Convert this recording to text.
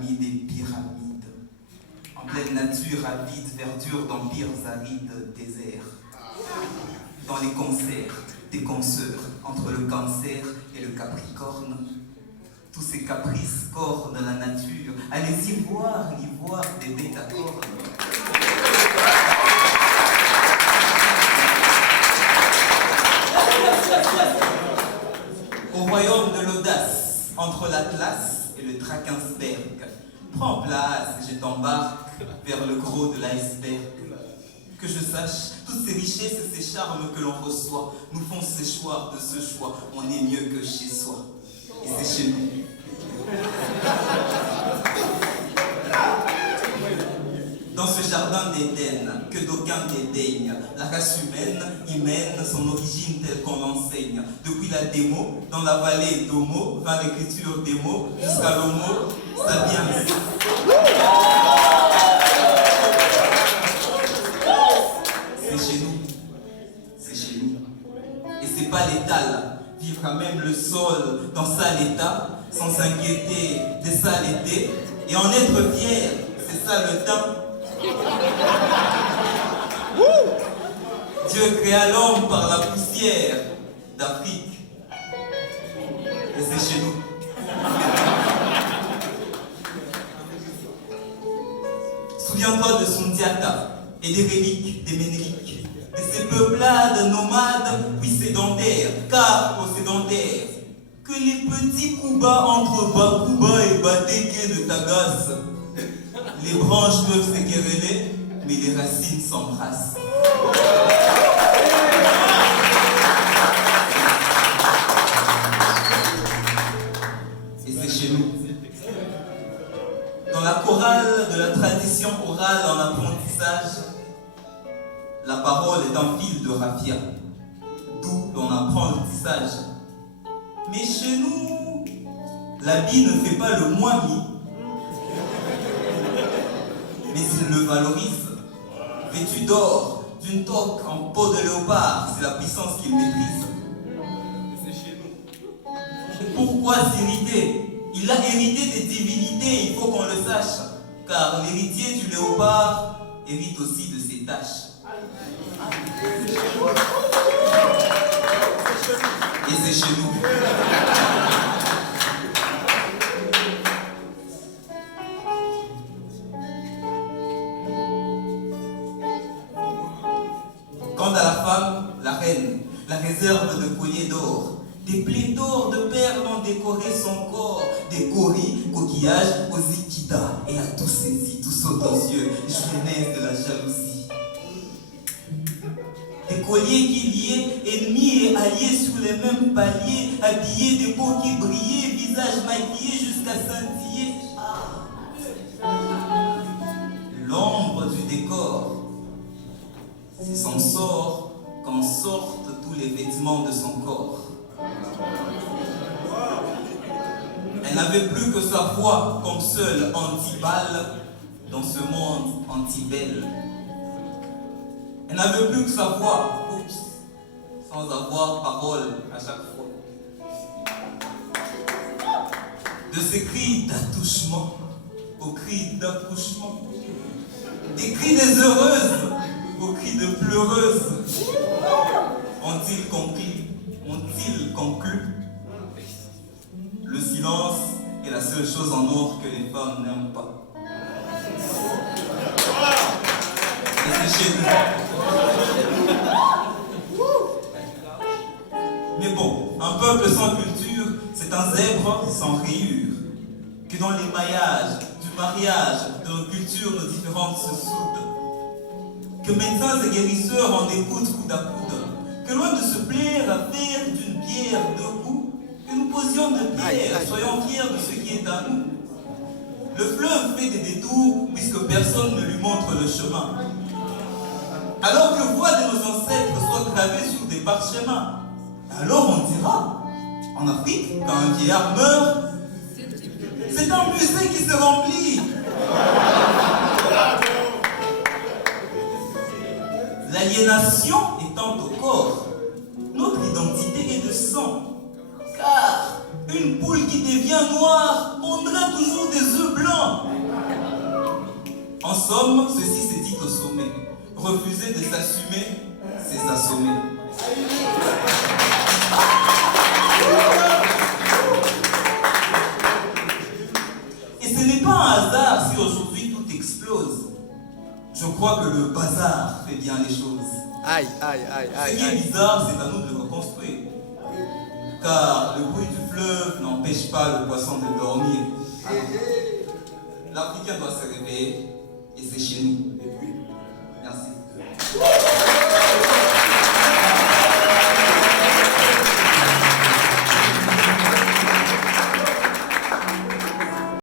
Amis des pyramides, en pleine nature avide, verdure d'empires arides, déserts. Dans les concerts des consoeurs, entre le cancer et le capricorne, tous ces caprices corps de la nature, allez-y voir l'ivoire des bêta-cornes. Au royaume de l'audace, entre l'Atlas et le Drakensberg, prends place et je t'embarque vers le gros de l'iceberg. Que je sache, toutes ces richesses et ces charmes que l'on reçoit nous font séchoir de ce choix. On est mieux que chez soi. Et c'est chez nous. Dans ce jardin d'Éden, que d'aucuns dédaignent, la race humaine y mène son origine telle qu'on l'enseigne. Depuis la démo, dans la vallée d'Homo, vint l'écriture des mots, jusqu'à l'homo sapiens. C'est chez nous. Et c'est pas l'étal, vivre à même le sol dans sale état, sans s'inquiéter des saletés, et en être fier, c'est ça le temps. Dieu créa l'homme par la poussière d'Afrique. Et c'est chez nous. Souviens-toi de Sundiata et des reliques des Ménéliques, de ces peuplades nomades, puis sédentaires, car aux sédentaires, que les petits coups bas entre Bakuba et Badeke de t'agacent. Les branches peuvent se quereller, mais les racines s'embrassent. Et c'est chez nous. Dans la chorale de la tradition orale en apprentissage, la parole est un fil de raffia, d'où l'on apprend le tissage. Mais chez nous, l'habit ne fait pas le moins mis, mais il le valorise. Vêtu d'or, d'une toque en peau de léopard, c'est la puissance qu'il maîtrise. C'est chez nous. Pourquoi s'irriter? Il a hérité des divinités, il faut qu'on le sache, car l'héritier du léopard hérite aussi de ses tâches. Et c'est chez nous. Quant à la femme, la reine, la réserve de colliers d'or, des pléthores de perles ont décoré son corps, des coris, coquillages, aux équidas, et à tous saisis, tous sautent aux yeux, jeunesse de la jalousie. Des colliers qui liaient ennemis et alliés sur les mêmes paliers, habillés des peaux qui brillaient, visages maquillés jusqu'à scintiller. L'ombre du décor, c'est son sort qu'en sortent tous les vêtements de son corps. Elle n'avait plus que sa voix comme seule anti-balle dans ce monde anti-belle. Elle n'avait plus que sa voix, sans avoir parole à chaque fois. De ces cris d'attouchement aux cris d'accouchement, des cris des heureuses aux cris de pleureuses, ont-ils conclu? Le silence est la seule chose en or que les femmes n'aiment pas. Et c'est chez nous. Mais bon, un peuple sans culture, c'est un zèbre sans rayures. Que dans les maillages, du mariage, de nos cultures, nos différentes se soudent. Que médecins et guérisseurs en écoutent coude à coude. Que loin de se plaire à faire d'une pierre deux coups, que nous posions de pierre, soyons fiers de ce qui est à nous. Le fleuve fait des détours puisque personne ne lui montre le chemin. Alors que voix de nos ancêtres soient gravées sur des parchemins, alors on dira, en Afrique, quand un vieillard meurt, c'est un musée qui se remplit. L'aliénation étant au corps, notre identité est de sang. Car une poule qui devient noire pondra toujours des œufs blancs. somme, ceci s'est dit au sommet. Refuser de s'assumer, c'est s'assommer. Et ce n'est pas un hasard si aujourd'hui tout explose. Je crois que le bazar fait bien les choses. Aïe, aïe, aïe, aïe. Ce qui est bizarre, c'est à nous de le reconstruire. Car le bruit du fleuve n'empêche pas le poisson de dormir. L'Africain doit se réveiller et c'est chez nous.